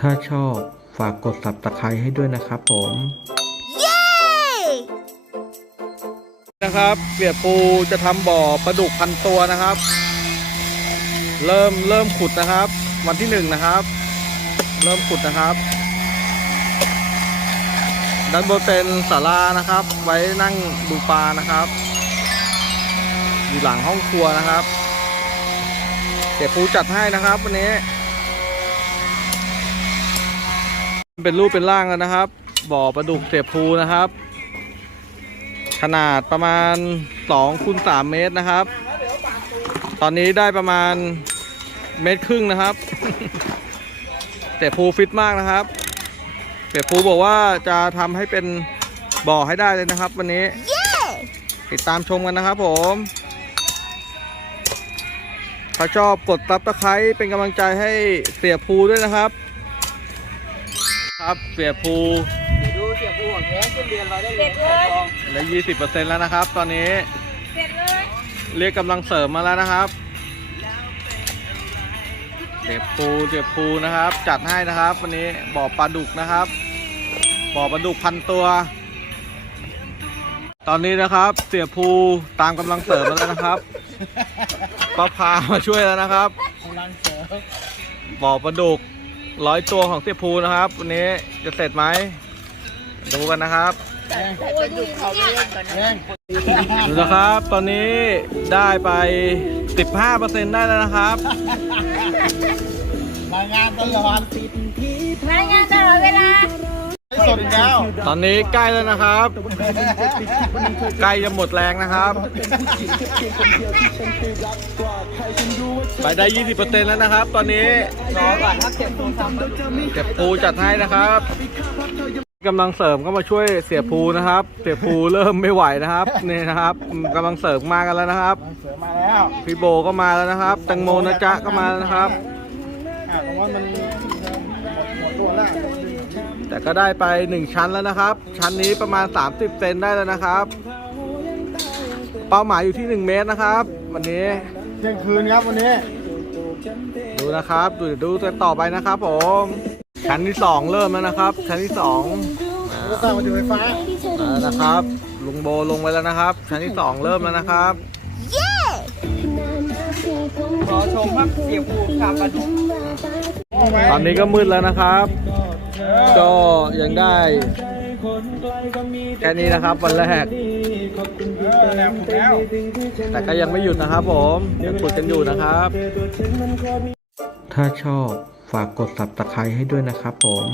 ถ้าชอบฝากกด subscribe ให้ด้วยนะครับผม นะครับเปียกปูจะทำบ่อปลาดุกพันตัวนะครับ เริ่มเริ่มขุดนะครับ วันที่หนึ่งนะครับ เริ่มขุดนะครับ ด้านบนเป็นศาลานะครับ ไว้นั่งดูปลานะครับ อยู่หลังห้องครัวนะครับเปียกปูจัดให้นะครับวันนี้ เป็นรูปเป็นร่างแล้วนะครับ บ่อปลาดุกเสียบภูนะครับ ขนาดประมาณ2คูณ3เมตรนะครับ ตอนนี้ได้ประมาณเมตรครึ่งนะครับแต่ภูฟิตมากนะครับแต่ภูบอกว่าจะทำให้เป็นบ่อให้ได้เลยนะครับ วันนี้ ติดตามชมกันนะครับผม ถ้าชอบกดซับสไครต์เป็นกำลังใจให้เสียภูด้วยนะครับ ครับเสียภูดูเสียบหัวแท้ขึ้นเรียนเราได้เลยได้ยี่สิบเปอร์เซ็นต์แล้วนะครับ ตอนนี้เสร็จเลยเรียกกำลังเสริมมาแล้วนะครับเจ็บปูเจ็บปูนะครับ จัดให้นะครับ วันนี้บ่อปลาดุกนะครับบ่อปลาดุกพันตัว ตอนนี้นะครับ เสียภูตามกำลังเสริมมาแล้วนะครับป้าพามาช่วยแล้วนะครับกำลังเสริมบ่อปลาดุก ร้อยตัวของเสียภูนะครับ วันนี้จะเสร็จไหม ดูกันนะครับโอ้ยดูเขาเล่นก่อนนะเล่นดูนะครับ ตอนนี้ได้ไป 15%ได้แล้วนะครับมางานตลอดมางานตลอดเวลา สดอีกแล้วตอนนี้ใกล้แล้วนะครับ ใกล้จะหมดแรงนะครับ ไปได้ 20%แล้วนะครับ ตอนนี้รอก่อนถ้าเก็บปูทำแล้วเก็บปูจัดให้นะครับกำลังเสริมก็มาช่วยเสียภูนะครับ เสียภูเริ่มไม่ไหวนะครับนี่นะครับกำลังเสริมมากันแล้วนะครับเสริมมาแล้วพี่โบก็มาแล้วนะครับแตงโมนะจ๊ะก็มาแล้วนะครับอะเพราะว่ามันหมดตัวแล้ว แต่ก็ได้ไป 1 ชั้นแล้วนะครับ ชั้นนี้ประมาณ 30 เซนได้แล้วนะครับ เป้าหมายอยู่ที่ 1 เมตรนะครับ วันนี้เที่ยงคืนครับวันนี้ ดูนะครับดูดูกันต่อไปนะครับผมชั้นที่ 2 เริ่มแล้วนะครับ ชั้นที่2องก็สร้างประจุไฟฟ้าอ่านะครับ ลุงโบลงไปแล้วนะครับ ชั้นที่ 2 เริ่มแล้วนะครับขอชมครับเสียบปูทำปลาดุกตอนนี้ก็มืดแล้วนะครับ ก็ยังได้แค่นี้นะครับวันแรกแล้วถูกแล้วแต่ก็ยังไม่หยุดนะครับผมยังฝึกกันอยู่นะครับ ถ้าชอบฝากกด subscribe ให้ด้วยนะครับผม